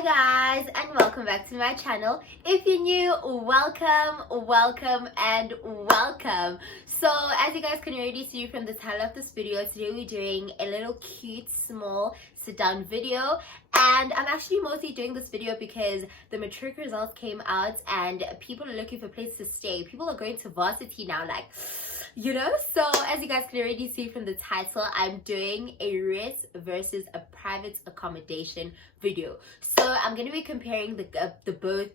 Hi guys, and welcome back to my channel. If you're new, welcome and welcome. So as you guys can already see from the title of this video, today we're doing a little cute small sit down video, and I'm actually mostly doing this video because the matric results came out and people are looking for places to stay. People are going to Varsity now, so as you guys can already see from the title, I'm doing a res versus a private accommodation video. So I'm going to be comparing the both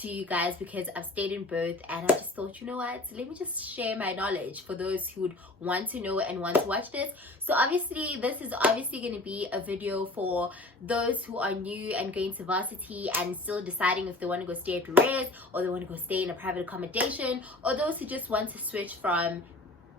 to you guys because I've stayed in both, and I just thought, you know what, let me just share my knowledge for those who would want to know and want to watch this. So obviously this is going to be a video for those who are new and going to Varsity and still deciding if they want to go stay at res or they want to go stay in a private accommodation, or those who just want to switch from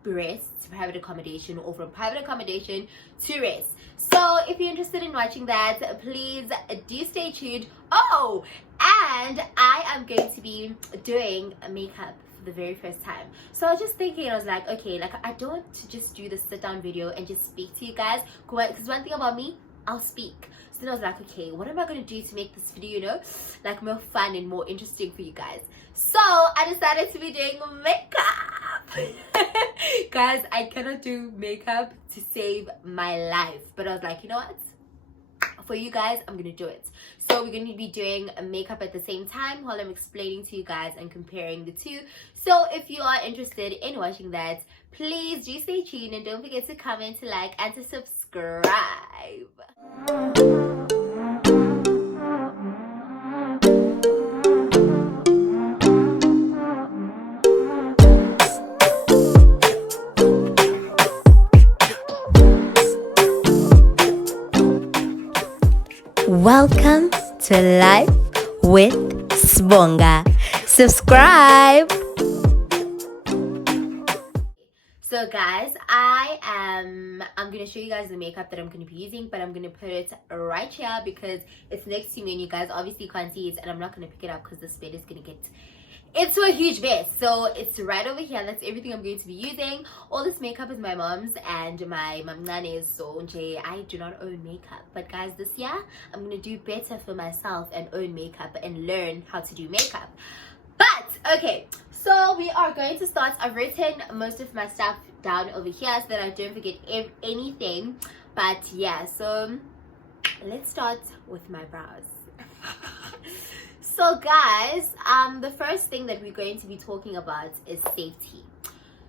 res to private accommodation or from private accommodation to res. So if you're interested in watching that, please do stay tuned. Oh, and I am going to be doing makeup for the very first time. So I was just thinking, I was like, okay, I don't want to just do this sit down video and just speak to you guys, because one thing about me, I'll speak. So then I was like, okay, what am I going to do to make this video, more fun and more interesting for you guys? So I decided to be doing makeup. Guys, I cannot do makeup to save my life, but I was like, you know what, for you guys, I'm gonna do it. So we're gonna be doing makeup at the same time while I'm explaining to you guys and comparing the two. So if you are interested in watching that, please do stay tuned and don't forget to comment, to like, and to subscribe. Welcome to Life with Sibonga. Subscribe. So guys, I'm gonna show you guys the makeup that I'm gonna be using, but I'm gonna put it right here because it's next to me and you guys obviously can't see it, and I'm not gonna pick it up because this bed is gonna get into a huge mess. So it's right over here. That's everything I'm going to be using. All this makeup is my mom's and my mamnane's, so I do not own makeup. But guys, this year I'm gonna do better for myself and own makeup and learn how to do makeup. But okay, so we are going to start. I've written most of my stuff down over here so that I don't forget anything. But yeah, so let's start with my brows. So guys, the first thing that we're going to be talking about is safety.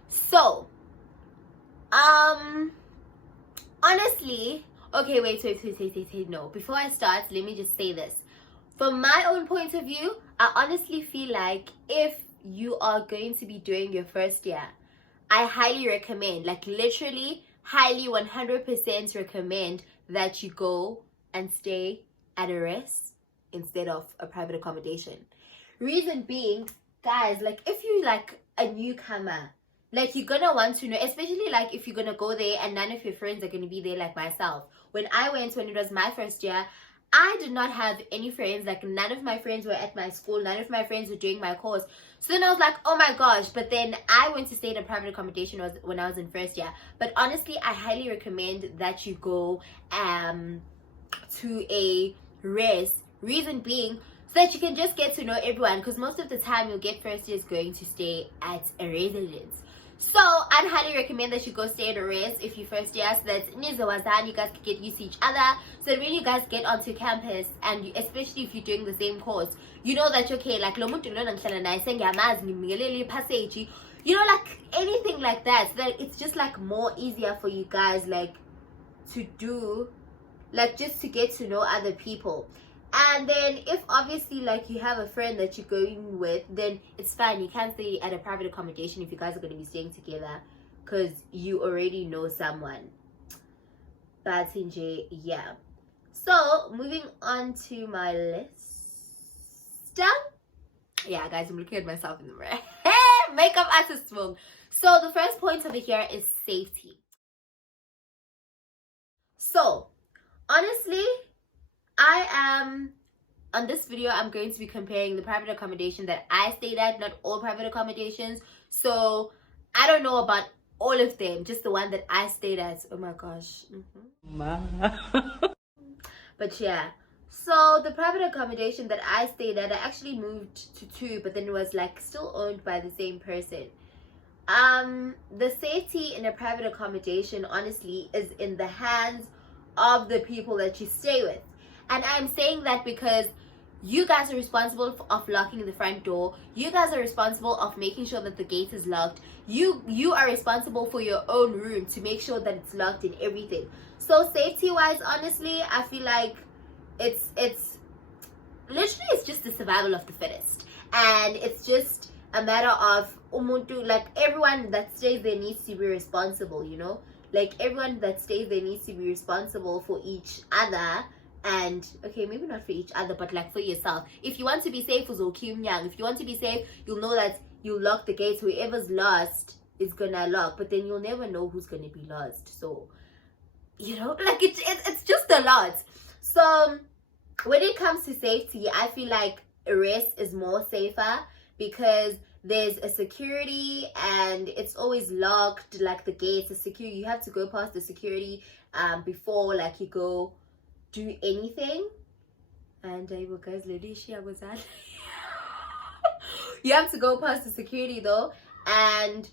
So honestly, okay, wait, no, before I start, let me just say this. From my own point of view, I honestly feel like if you are going to be doing your first year, I highly recommend, literally highly 100% recommend that you go and stay at a res instead of a private accommodation. Reason being, guys, if you a newcomer, you're gonna want to know, especially if you're gonna go there and none of your friends are gonna be there, like myself. When it was my first year, I did not have any friends. None of my friends were at my school, none of my friends were doing my course. So then I was like, oh my gosh. But then I went to stay in a private accommodation when I was in first year. But honestly, I highly recommend that you go to a res. Reason being, so that you can just get to know everyone, because most of the time you'll get first years going to stay at a residence. So I'd highly recommend that you go stay at a res if you first year, so that you guys can get used to each other, so that when you guys get onto campus, and especially if you're doing the same course, you know that okay, anything like that, so that it's just more easier for you guys to do, just to get to know other people. And then if obviously you have a friend that you're going with, then it's fine. You can't stay at a private accommodation if you guys are going to be staying together, because you already know someone. But yeah. So moving on to my list. Yeah, guys, I'm looking at myself in the mirror. Makeup artist swung. So the first point over here is safety. So honestly, on this video, I'm going to be comparing the private accommodation that I stayed at, not all private accommodations. So I don't know about all of them, just the one that I stayed at. Oh my gosh. But yeah, So the private accommodation that I stayed at, I actually moved to two, but then it was like still owned by the same person. The safety in a private accommodation honestly is in the hands of the people that you stay with. And I'm saying that because you guys are responsible of locking the front door. You guys are responsible of making sure that the gate is locked. You are responsible for your own room to make sure that it's locked and everything. So safety wise, honestly, I feel like it's literally, it's just the survival of the fittest, and it's just a matter of umuntu, like everyone that stays there needs to be responsible, you know, like everyone that stays there needs to be responsible for each other. And okay, maybe not for each other, but like for yourself. If you want to be safe, if you want to be safe, you'll know that you lock the gates. Whoever's lost is gonna lock, but then you'll never know who's gonna be lost. So you know, like it's just a lot. So when it comes to safety, I feel like rest is more safer because there's a security and it's always locked. Like the gates, the security, you have to go past the security before like you go do anything. And I will guys, lady, she was at. You have to go past the security though, and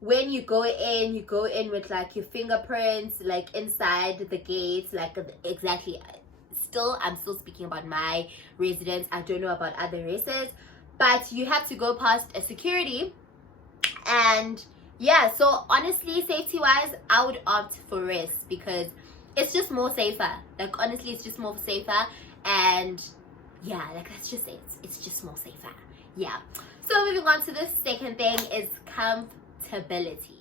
when you go in with like your fingerprints like inside the gates, like exactly. I'm still speaking about my residence. I don't know about other races, but you have to go past a security. And yeah, so honestly, safety wise, I would opt for rest because it's just more safer. Like honestly, it's just more safer. And yeah, like that's just it, it's just more safer. Yeah. So moving on to the second thing is comfortability.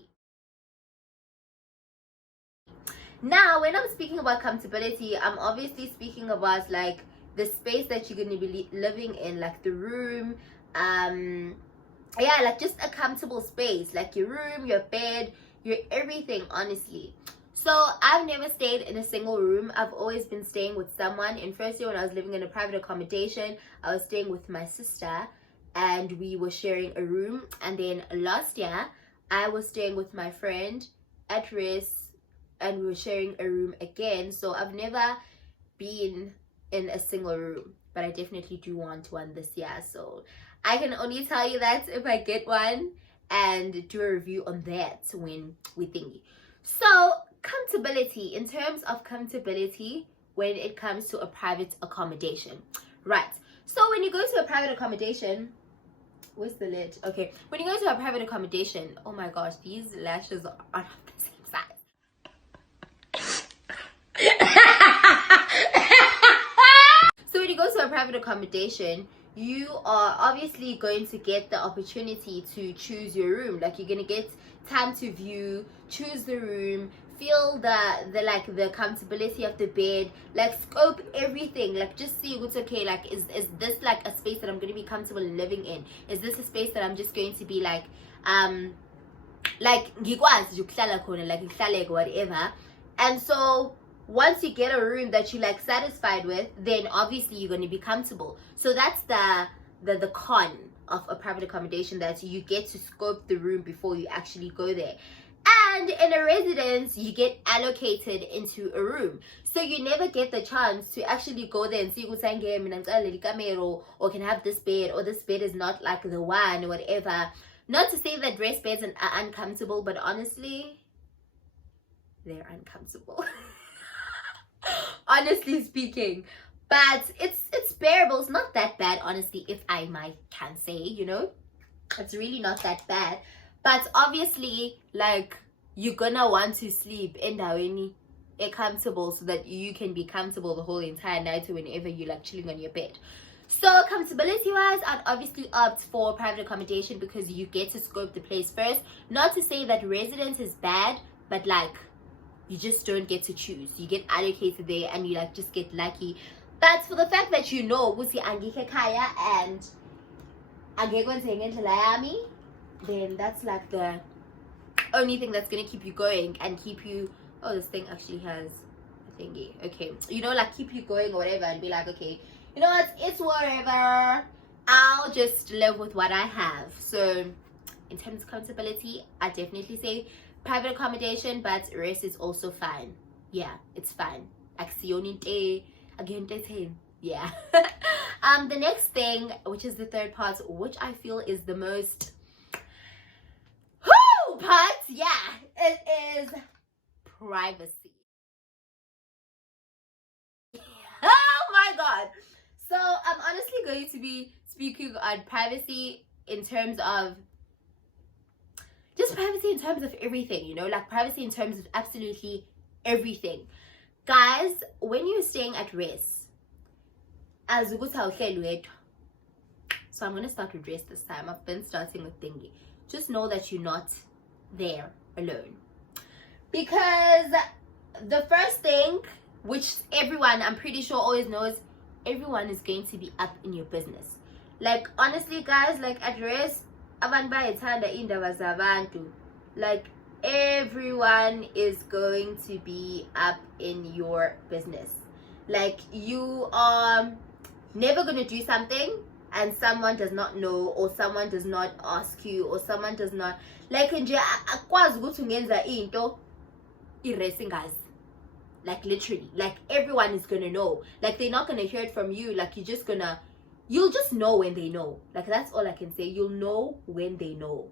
Now, when I'm speaking about comfortability, I'm obviously speaking about like the space that you're going to be living in, like the room. Yeah, like just a comfortable space, like your room, your bed, your everything, honestly. So I've never stayed in a single room. I've always been staying with someone. In first year, when I was living in a private accommodation, I was staying with my sister and we were sharing a room. And then last year, I was staying with my friend at risk, and we were sharing a room again. So I've never been in a single room, but I definitely do want one this year. So I can only tell you that if I get one and do a review on that when we thingy. So comfortability, in terms of comfortability when it comes to a private accommodation, right? So when you go to a private accommodation, where's the lid? Okay, when you go to a private accommodation, oh my gosh, these lashes are not the same size. So when you go to a private accommodation, you are obviously going to get the opportunity to choose your room. Like you're gonna get time to view, choose the room, feel the comfortability of the bed, like scope everything, like just see what's okay, like is this like a space that I'm gonna be comfortable living in? Is this a space that I'm just going to be like ngikwazi ukuhlala khona, like ngihlale whatever. And so once you get a room that you like satisfied with, then obviously you're going to be comfortable. So that's the con of a private accommodation, that you get to scope the room before you actually go there. And in a residence, you get allocated into a room, so you never get the chance to actually go there and see or can have this bed, or this bed is not like the one, or whatever. Not to say that rest beds are uncomfortable, but honestly, they're uncomfortable. Honestly speaking, but it's bearable. It's not that bad, honestly, if I can say, you know, it's really not that bad. But obviously, like, you're gonna want to sleep in daweni comfortable, so that you can be comfortable the whole entire night whenever you're like chilling on your bed. So comfortability wise, I'd obviously opt for private accommodation because you get to scope the place first. Not to say that residence is bad, but like, you just don't get to choose. You get allocated there and you like just get lucky. But for the fact that you know Wusi Angike Kaya and then that's like the only thing that's gonna keep you going and keep you, oh, this thing actually has a thingy. Okay, you know, like keep you going or whatever, and be like, okay, you know what, it's whatever, I'll just live with what I have. So in terms of comfortability, I definitely say private accommodation, but rest is also fine. Yeah, it's fine. Again, yeah. The next thing, which is the third part, which I feel is the most part, yeah, it is privacy. Oh my god. So I'm honestly going to be speaking on privacy in terms of just privacy in terms of everything, you know, like privacy in terms of absolutely everything. Guys, when you're staying at rest, as so I'm gonna start with rest this time. I've been starting with thingy. Just know that you're not there alone. Because the first thing, which everyone, I'm pretty sure, always knows, everyone is going to be up in your business. Like, honestly, guys, like at rest, like everyone is going to be up in your business. Like, you are never going to do something and someone does not know, or someone does not ask you, or someone does not, like, nje akwazi ukuthi ungenza into iracing, guys. Like, literally, like everyone is gonna know. Like, they're not gonna hear it from you. Like, you'll just know when they know. Like, that's all I can say. You'll know when they know.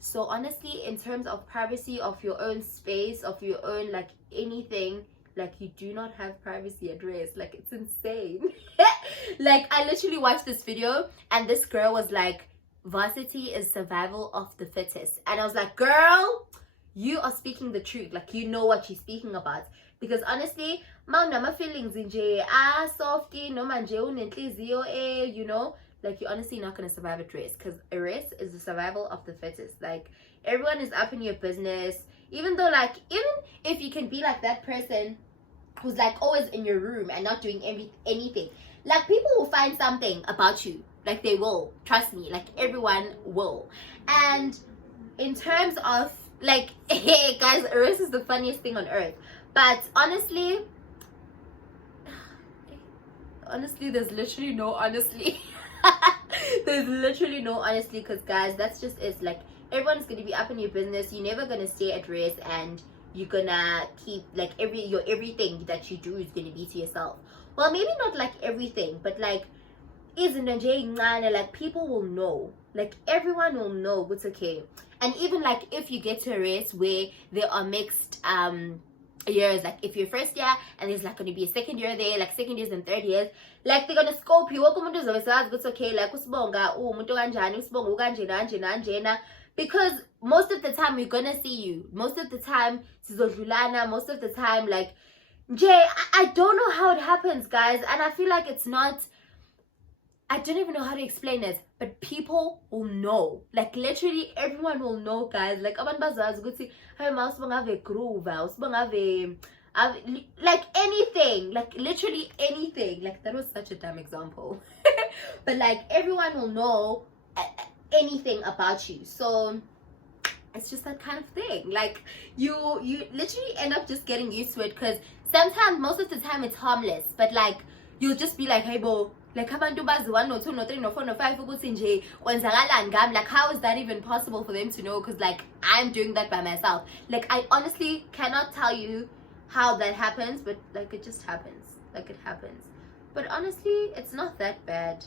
So honestly, in terms of privacy, of your own space, of your own, like, anything, like, you do not have privacy at rest. Like, it's insane. Like, I literally watched this video and this girl was like, Varsity is survival of the fittest. And I was like, girl, you are speaking the truth. Like, you know what you're speaking about. Because honestly, my feelings in softy, no you know, like, you're honestly not gonna survive at rest, because a rest is the survival of the fittest. Like, everyone is up in your business, even though, like, even if you can be like that person who's like always in your room and not doing anything, like, people will find something about you. Like, they will, trust me, like, everyone will. And in terms of, like, hey guys, rest is the funniest thing on earth. But honestly, there's literally no honestly. There's literally no honestly, because guys, that's just it. Like, everyone's gonna be up in your business. You're never gonna stay at rest, and you're gonna keep, like, everything that you do is gonna be to yourself. Well, maybe not like everything, but like, like, people will know. Like, everyone will know it's okay. And even like, if you get to a race where there are mixed years, like if you're first year and there's like going to be a second year there, like second years and third years, like, they're gonna scope you. It's okay, like, because most of the time we're gonna see you. Most of the time, most of the time, like, I don't know how it happens, guys, and I feel like it's not, I don't even know how to explain it, but people will know. Like, literally everyone will know, guys. Like, abantu bazazi ukuthi hey ma usibonga ave groove, usibonga ave like anything, like literally anything. Like, that was such a dumb example. But like, everyone will know anything about you. So it's just that kind of thing. Like, you literally end up just getting used to it, because sometimes, most of the time, it's harmless, but like, you'll just be like, hey bo, like, abantu bazi 1 no 2 no 3 no 4 no 5 ukuthi nje kwenzakalani ngami. Like, how is that even possible for them to know? Because like, I'm doing that by myself. Like, I honestly cannot tell you how that happens, but like, it just happens. Like, it happens. But honestly, it's not that bad,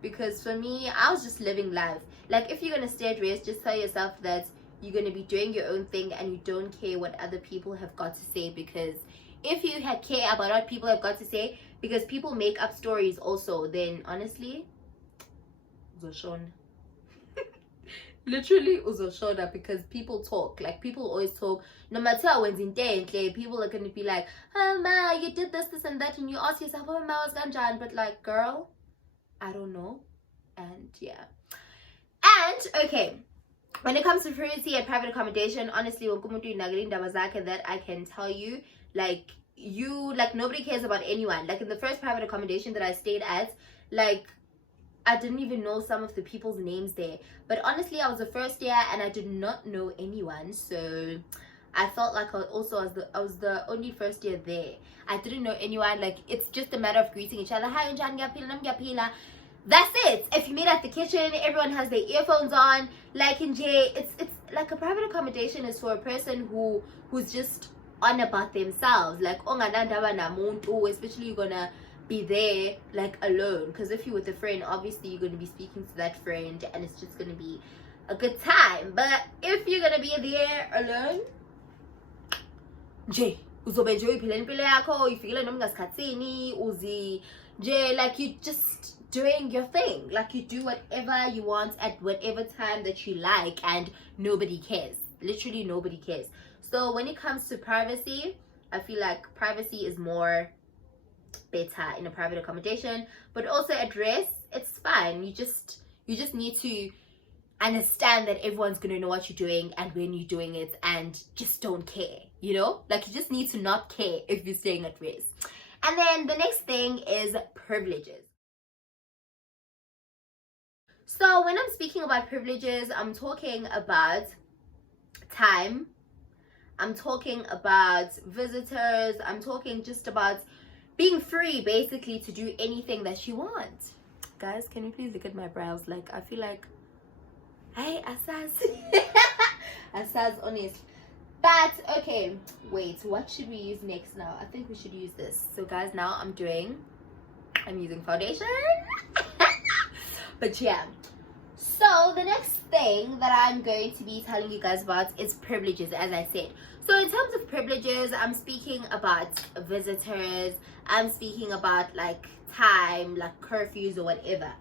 because for me, I was just living life. Like, if you're gonna stay at rest, just tell yourself that you're gonna be doing your own thing and you don't care what other people have got to say. Because if you care about what people have got to say, because people make up stories also, then honestly, uzoshona. Literally uzoshona, because people talk. Like, people always talk. No matter when's in day, people are gonna be like, oh ma, you did this and that, and you ask yourself, oh ma, was ganjan. But like, girl, I don't know. And yeah. And okay, when it comes to privacy and private accommodation, honestly, that I can tell you, like, nobody cares about anyone. Like, in the first private accommodation that I stayed at, like, I didn't even know some of the people's names there. But honestly, I was the first year and I did not know anyone, so I felt like I was the only first year there. I didn't know anyone. Like, it's just a matter of greeting each other. Hi, Njani, that's it. If you meet at the kitchen, everyone has their earphones on. Like, in J, it's like, a private accommodation is for a person who's just on about themselves. Like, especially you're gonna be there like alone, because if you're with a friend, obviously you're going to be speaking to that friend and it's just going to be a good time. But if you're going to be there alone, nje uzobe nje uyiphila impilo yakho, uyifikile noma ngasikhatsini uzi nje, like you just doing your thing, like you do whatever you want at whatever time that you like, and nobody cares, literally nobody cares. So when it comes to privacy, I feel like privacy is more better in a private accommodation. But also at rest, it's fine. You just need to understand that everyone's gonna know what you're doing and when you're doing it, and just don't care, you know, like you just need to not care if you're staying at rest. And then the next thing is privileges. So when I'm speaking about privileges, I'm talking about time, I'm talking about visitors, I'm talking just about being free basically to do anything that you want. Guys, can you please look at my brows? Like I feel like, hey, Asaz. Asaz, honest. But okay, wait, what should we use next now? I think we should use this. So guys, now I'm using foundation. But yeah, so the next thing that I'm going to be telling you guys about is privileges, as I said. So in terms of privileges, I'm speaking about visitors, I'm speaking about like time, like curfews or whatever.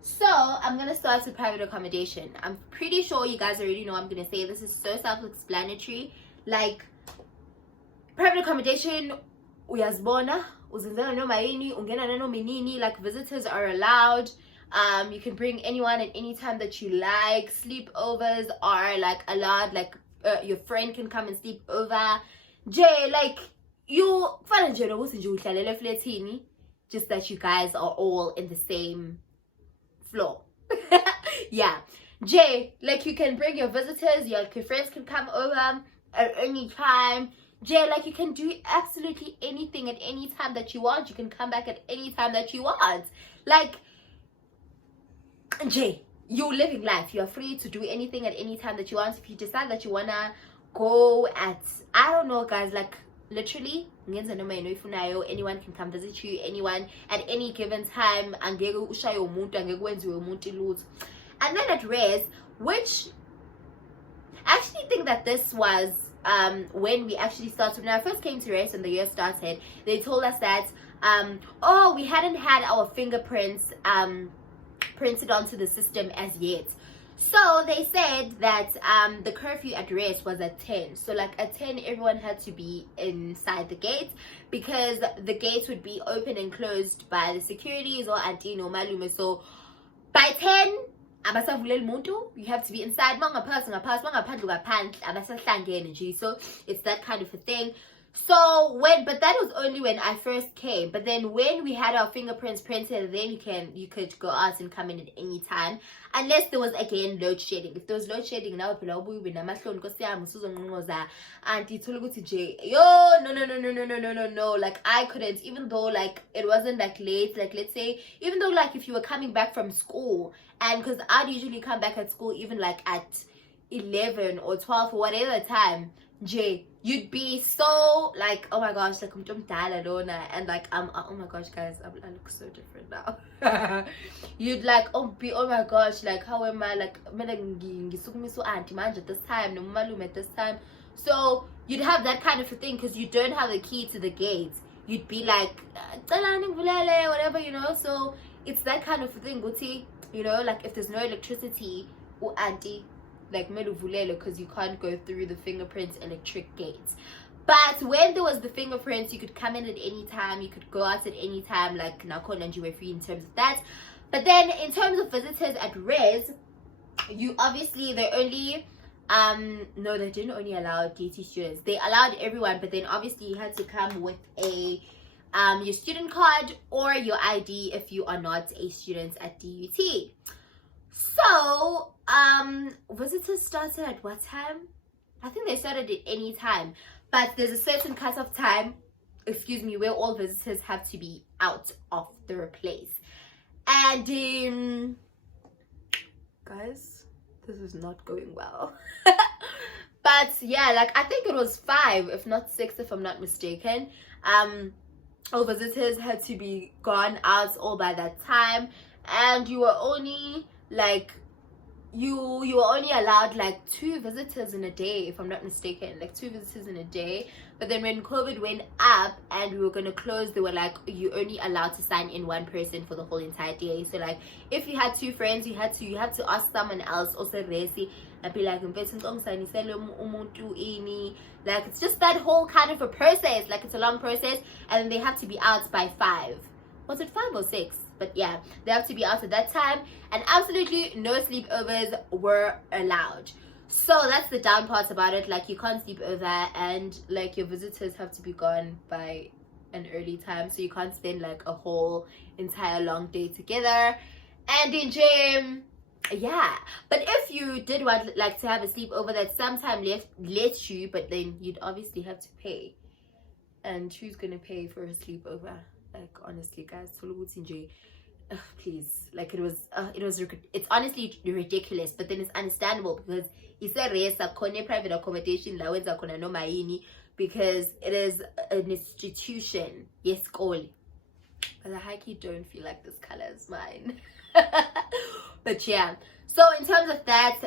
So I'm gonna start with private accommodation. I'm pretty sure you guys already know what I'm gonna say. This is so self-explanatory. Like private accommodation, uyazibona, uzenzela noma yini, ungena noma nini, like visitors are allowed. You can bring anyone at any time that you like. Sleepovers are like allowed, like your friend can come and sleep over. Like you just that you guys are all in the same floor. Yeah, like you can bring your visitors, your friends can come over at any time. Like you can do absolutely anything at any time that you want. You can come back at any time that you want. Like you're living life. You're free to do anything at any time that you want. If you decide that you wanna go at, I don't know guys, like literally anyone can come visit you, anyone at any given time. And then at rest, which I actually think that this was when we actually started. When I first came to rest and the year started, they told us that oh, we hadn't had our fingerprints printed onto the system as yet. So they said that the curfew at rest was at 10. So like at 10 everyone had to be inside the gate, because the gates would be open and closed by the securities or antino malume. So by 10 you have to be inside. So it's that kind of a thing. So but that was only when I first came. But then when we had our fingerprints printed, then you could go out and come in at any time, unless there was again load shedding. If there was load shedding, now no, like I couldn't, even though like it wasn't like late, like let's say even though like if you were coming back from school, and because I'd usually come back at school even like at 11 or 12 or whatever time, you'd be so like, oh my gosh, like and like oh my gosh guys, I look so different now. You'd like oh my gosh, like how am I, like at this time, no malume at this time. So you'd have that kind of a thing because you don't have the key to the gate. You'd be like whatever, you know. So it's that kind of a thing, you know, like if there's no electricity or like because you can't go through the fingerprints electric gates. But when there was the fingerprints, you could come in at any time, you could go out at any time, like Nakon and you were free in terms of that. But then in terms of visitors at res, you obviously, they only no, they didn't only allow DT students, they allowed everyone, but then obviously you had to come with a your student card or your ID if you are not a student at DUT. So visitors started at what time? I think they started at any time, but there's a certain cut-off time, where all visitors have to be out of their place. And guys, this is not going well. But yeah, like I think it was 5 if not 6 if I'm not mistaken. all visitors had to be gone out all by that time, and you were only like you were only allowed like 2 visitors in a day, if I'm not mistaken, like 2 visitors in a day. But then when COVID went up and we were going to close, they were like, you only allowed to sign in 1 person for the whole entire day. So like if you had 2 friends, you had to ask someone else also resi and be like, like it's just that whole kind of a process. Like it's a long process, and then they have to be out by 5. Was it 5 or 6? But yeah, they have to be out at that time, and absolutely no sleepovers were allowed. So that's the down part about it. Like you can't sleep over, and like your visitors have to be gone by an early time, so you can't spend like a whole entire long day together. And in gym, yeah. But if you did want like to have a sleepover that sometime lets you, but then you'd obviously have to pay. And who's gonna pay for a sleepover? Like honestly, guys, please. Like it's honestly ridiculous, but then it's understandable because it's a race private accommodation because it is an institution. Yes, call. But I highly don't feel like this color is mine. But yeah, so in terms of that's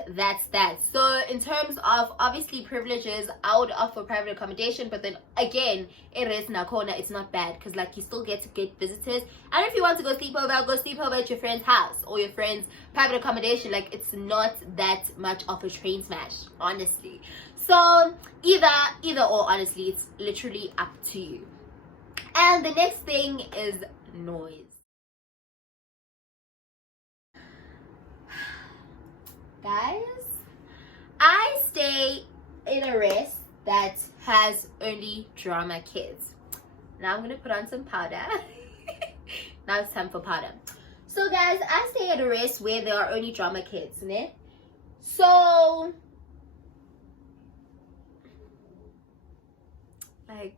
that. So in terms of obviously privileges, I would offer private accommodation, but then again, it is nakona, it's not bad because like you still get to get visitors. And if you want to go sleep over at your friend's house or your friend's private accommodation. Like it's not that much of a train smash, honestly. So either or, honestly, it's literally up to you. And the next thing is noise. Guys, I stay in a rest that has only drama kids. Now I'm gonna put on some powder. Now it's time for powder. So guys, I stay at a rest where there are only drama kids, ne? So like,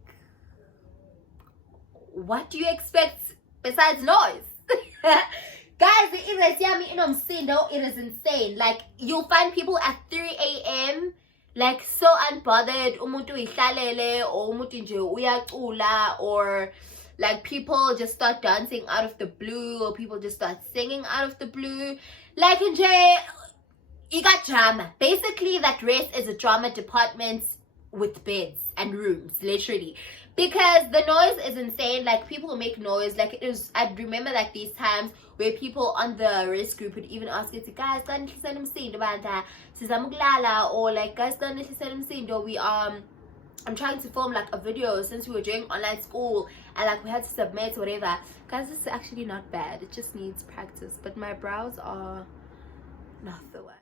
what do you expect besides noise? Guys, it is insane. Like, you'll find people at 3 a.m. like so unbothered, or like people just start dancing out of the blue, or people just start singing out of the blue. Like, you got drama. Basically, that rest is a drama department with beds and rooms, literally. Because the noise is insane. Like, people make noise. Like, it is, I remember like these times where people on the race group would even ask you to, guys, or like, guys, I'm trying to film like a video since we were doing online school and like we had to submit whatever. Guys, this is actually not bad. It just needs practice. But my brows are not the one.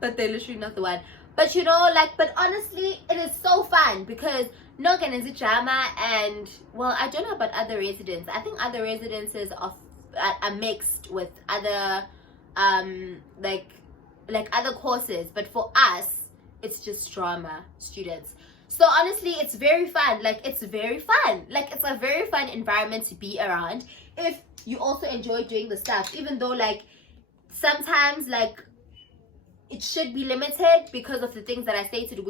But they're literally not the one. But you know, like, but honestly, it is so fun because no is drama. And well, I don't know about other residents. I think other residences are mixed with other like other courses, but for us it's just drama students. So honestly, it's very fun. Like, it's very fun. Like, it's a very fun environment to be around if you also enjoy doing the stuff, even though like sometimes like it should be limited because of the things that I say to the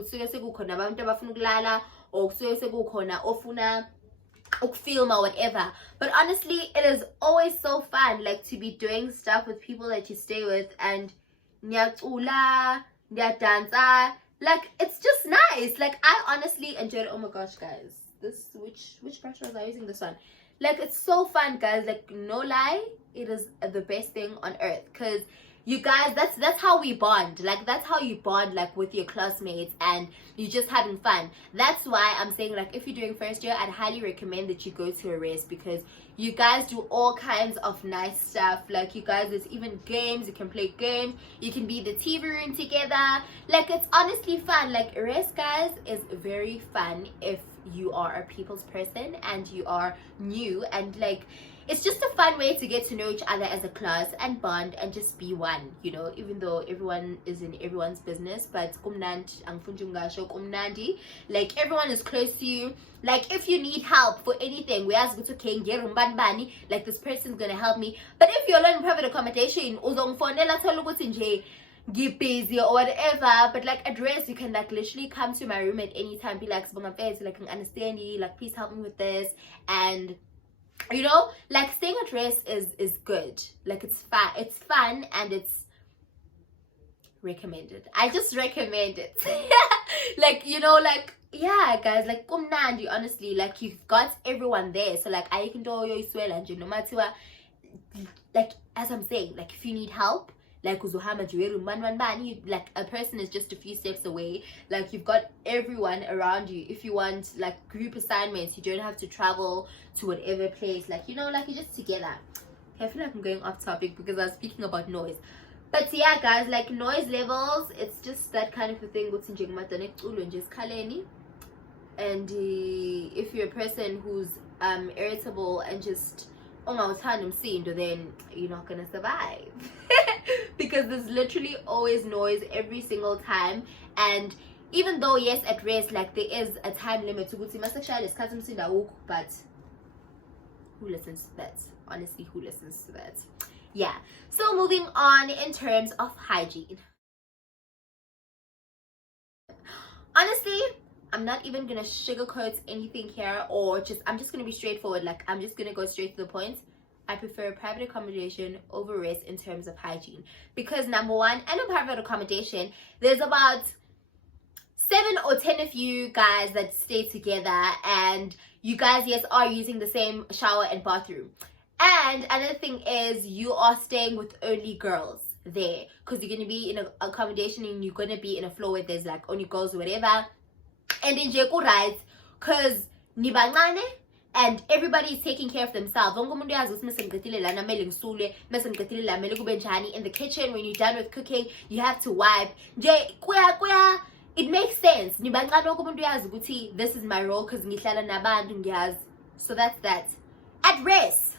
or film or whatever. But honestly, it is always so fun, like, to be doing stuff with people that you stay with, and nyatula, dancer. Like, it's just nice. Like, I honestly enjoyed it. Oh my gosh, guys, this which brush was I using? This one. Like, it's so fun, guys. Like, no lie, it is the best thing on earth, because you guys, that's how we bond. Like, that's how you bond, like, with your classmates, and you're just having fun. That's why I'm saying, like, if you're doing first year, I'd highly recommend that you go to a race, because you guys do all kinds of nice stuff. Like, you guys, there's even games. You can play games. You can be in the TV room together. Like, it's honestly fun. Like, a race, guys, is very fun if you are a people's person and you are new, and like, it's just a fun way to get to know each other as a class and bond and just be one, you know, even though everyone is in everyone's business. But like, everyone is close to you. Like, if you need help for anything, we ask like, this person's gonna help me. But if you're learning private accommodation, get busy or whatever. But like at rest, you can like literally come to my room at any time, be like, like, I understand you, like, please help me with this. And you know, like staying at rest is good. Like it's fun and it's recommended. I just recommend it. Like, you know, like, yeah guys, like kumnandi, honestly, like you've got everyone there, so like I can do your swell and no matter what, like as I'm saying, like if you need help, like like a person is just a few steps away. Like you've got everyone around you. If you want like group assignments, you don't have to travel to whatever place, like, you know, like you're just together. I feel like I'm going off topic because I was speaking about noise. But yeah guys, like noise levels, it's just that kind of a thing. And if you're a person who's irritable and just then you're not gonna survive. Because there's literally always noise every single time. And even though yes, at rest, like there is a time limit to but who listens to that? Honestly, who listens to that? Yeah. So moving on in terms of hygiene. Honestly, I'm not even gonna sugarcoat anything here, or I'm just gonna be straightforward. Like I'm just gonna go straight to the point. I prefer private accommodation over rest in terms of hygiene, because number one, in a private accommodation, there's about 7 or 10 of you guys that stay together, and you guys, yes, are using the same shower and bathroom. And another thing is you are staying with only girls there, because you're going to be in an accommodation and you're going to be in a floor where there's like only girls or whatever. And in Jeku, right, because nibancane and everybody is taking care of themselves. In the kitchen, when you're done with cooking, you have to wipe. It makes sense. This is my role because so that's that. At rest.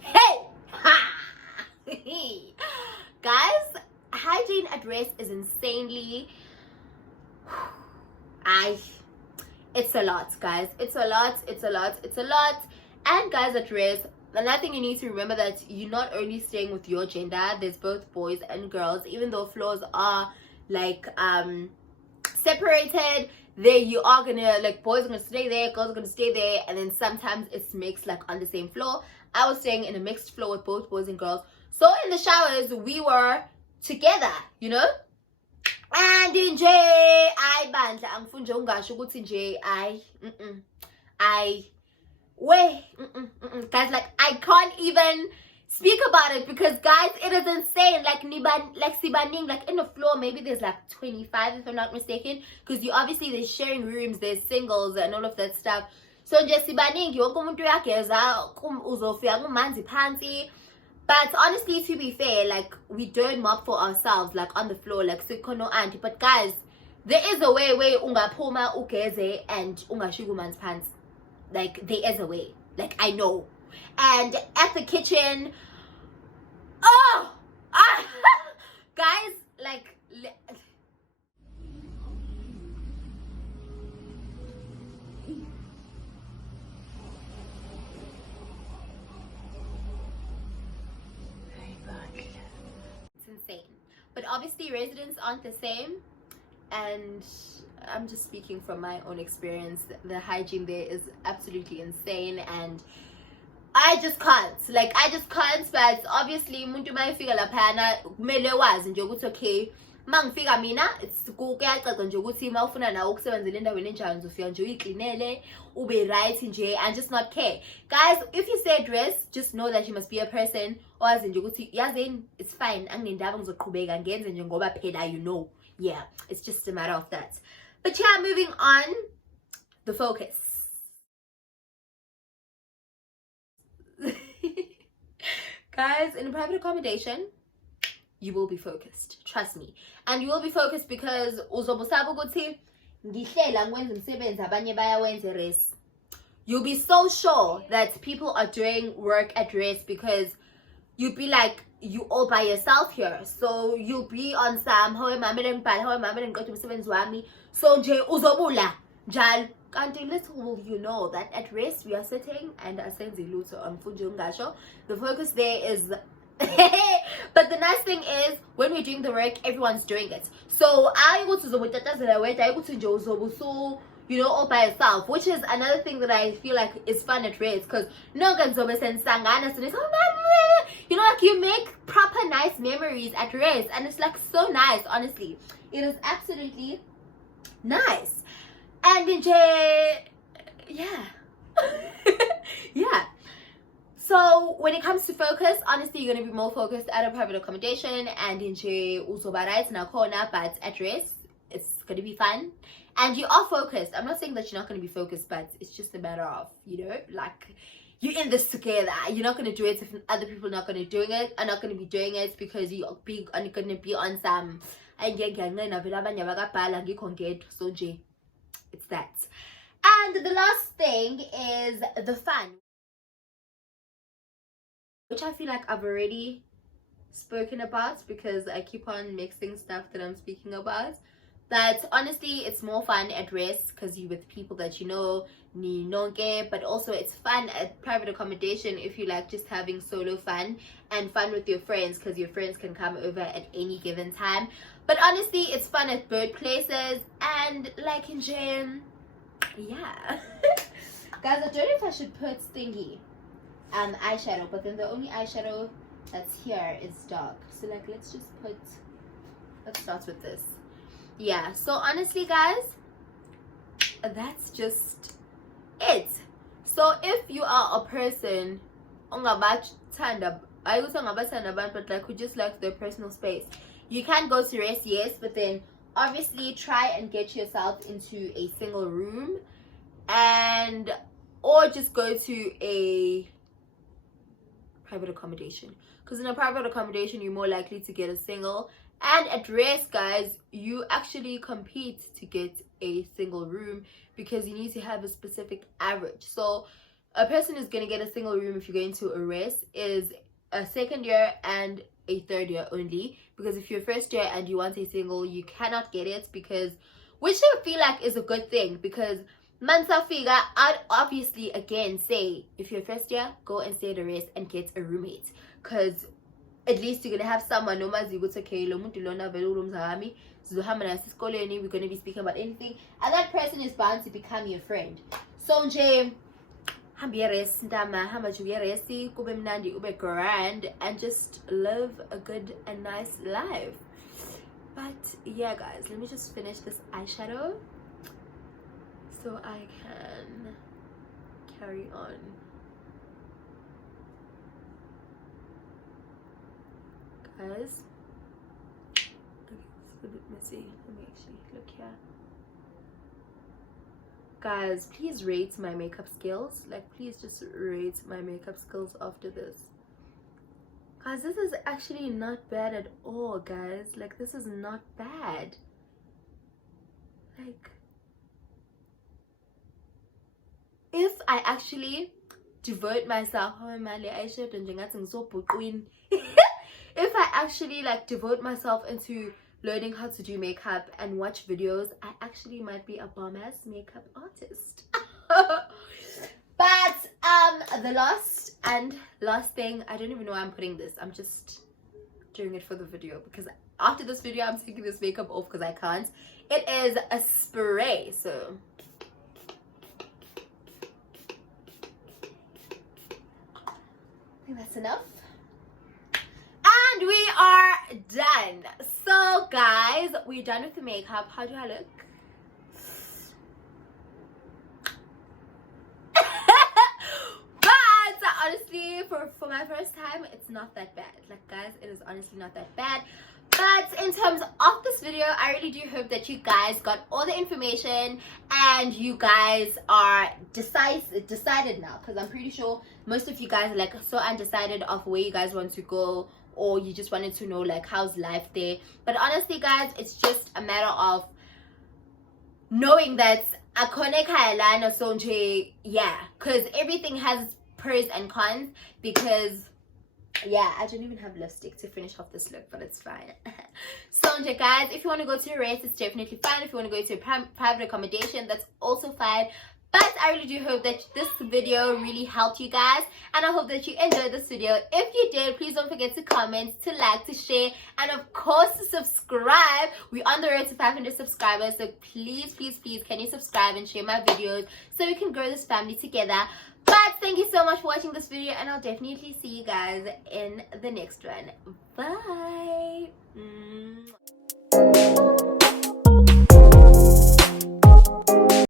Hey! Guys, hygiene at rest is insanely it's a lot, guys. It's a lot. And guys, at rest, another thing you need to remember, that you're not only staying with your gender, there's both boys and girls. Even though floors are like separated, there you are gonna, like, boys are gonna stay there, girls are gonna stay there, and then sometimes it's mixed, like on the same floor. I was staying in a mixed floor with both boys and girls, so in the showers we were together, you know. And in J, I bandla angifunje ungasho ukuthi nje guys, like I can't even speak about it, because guys, it is insane. Like sibaning, like in the floor, maybe there's like 25 if I'm not mistaken, because you obviously, there's sharing rooms, there's singles and all of that stuff. So nje sibaning, yonke umuntu uyageza, uzofika kumanzi phansi. But honestly, to be fair, like we don't mop for ourselves, like on the floor, like sikono auntie. But guys, there is a way where ungaphuma ugeze and ungashiga man's pants. Like there is a way, like I know. And at the kitchen, guys, like it's insane. But obviously residents aren't the same, and I'm just speaking from my own experience. The hygiene there is absolutely insane, and I just can't. But obviously umuntu mayefika laphana kumele wazi nje ukuthi okay, mangifika mina it's kuyacaca nje ukuthi mawufuna nawe ukusebenzela endaweni enjani uzofika nje uyiklinele ube right nje and just not care. Guys, if you say dress, just know that you must be a person owazi nje ukuthi yazini it's fine, anginendaba ngizoqhubeka ngenze nje ngoba phela, you know. Yeah, it's just a matter of that. But yeah, moving on, the focus. Guys, in a private accommodation, you will be focused. Trust me. And you will be focused because you'll be so sure that people are doing work at rest, because you'll be like, you all by yourself here. So you'll be on some so nje uzobula njalo Until little will you know that at rest we are sitting and the focus there is but the nice thing is when we're doing the work, everyone's doing it. So I go to the so all by yourself, which is another thing that I feel like is fun at rest, because like you make proper nice memories at rest, and it's like so nice. Honestly, it is absolutely nice. And yeah. Yeah. So when it comes to focus, honestly, you're gonna be more focused at a private accommodation and also but at rest, it's gonna be fun. And you are focused. I'm not saying that you're not gonna be focused, but it's just a matter of, like you're in this together. You're not gonna do it if other people are not gonna be doing it because you're gonna be on some so it's that. And the last thing is the fun, which I feel like I've already spoken about because I keep on mixing stuff that I'm speaking about. But honestly, it's more fun at rest because you're with people that you know, but also it's fun at private accommodation if you like just having solo fun and fun with your friends, because your friends can come over at any given time. But honestly, it's fun at both places and like in gym. Yeah. Guys, I don't know if I should put thingy eyeshadow, but then the only eyeshadow that's here is dark, so like let's start with this. Yeah, so honestly guys, that's just it. So if you are a person but like who just likes their personal space, you can go to rest, yes, but then obviously try and get yourself into a single room, and or just go to a private accommodation, because in a private accommodation you're more likely to get a single. And at rest, guys, you actually compete to get a single room because you need to have a specific average. So a person is going to get a single room if you're going to a rest is a second year and a third year only, because if you're first year and you want a single, you cannot get it, because which I feel like is a good thing, because Mansa figure, I'd obviously again say if you're first year, go and stay at a rest and get a roommate, because at least you're gonna have someone no matter what, okay, we're gonna be speaking about anything, and that person is bound to become your friend. So grand and just live a good and nice life. But yeah guys, let me just finish this eyeshadow so I can carry on. Guys, it's a bit messy. Let me actually look here. Guys, please rate my makeup skills. Like, please just rate my makeup skills after this. Guys, this is actually not bad at all, guys. Like, this is not bad. Like, if I actually devote myself, if I actually like devote myself into learning how to do makeup and watch videos, I actually might be a bomb-ass makeup artist. But the last thing, I don't even know why I'm putting this. I'm just doing it for the video, because after this video I'm taking this makeup off because I can't. It is a spray, so I think that's enough. And we are done. So guys, we're done with the makeup. How do I look? But honestly, for my first time, it's not that bad. Like guys, it is honestly not that bad. But in terms of this video, I really do hope that you guys got all the information and you guys are decided now, because I'm pretty sure most of you guys are like so undecided of where you guys want to go, or you just wanted to know like how's life there. But honestly guys, it's just a matter of knowing that yeah, because everything has pros and cons. Because yeah, I don't even have lipstick to finish off this look, but it's fine. So guys, if you want to go to the rest, it's definitely fine. If you want to go to a private accommodation, that's also fine. But I really do hope that this video really helped you guys, and I hope that you enjoyed this video. If you did, please don't forget to comment, to like, to share, and of course to subscribe. We're on the road to 500 subscribers, so please can you subscribe and share my videos so we can grow this family together. But thank you so much for watching this video, and I'll definitely see you guys in the next one. Bye.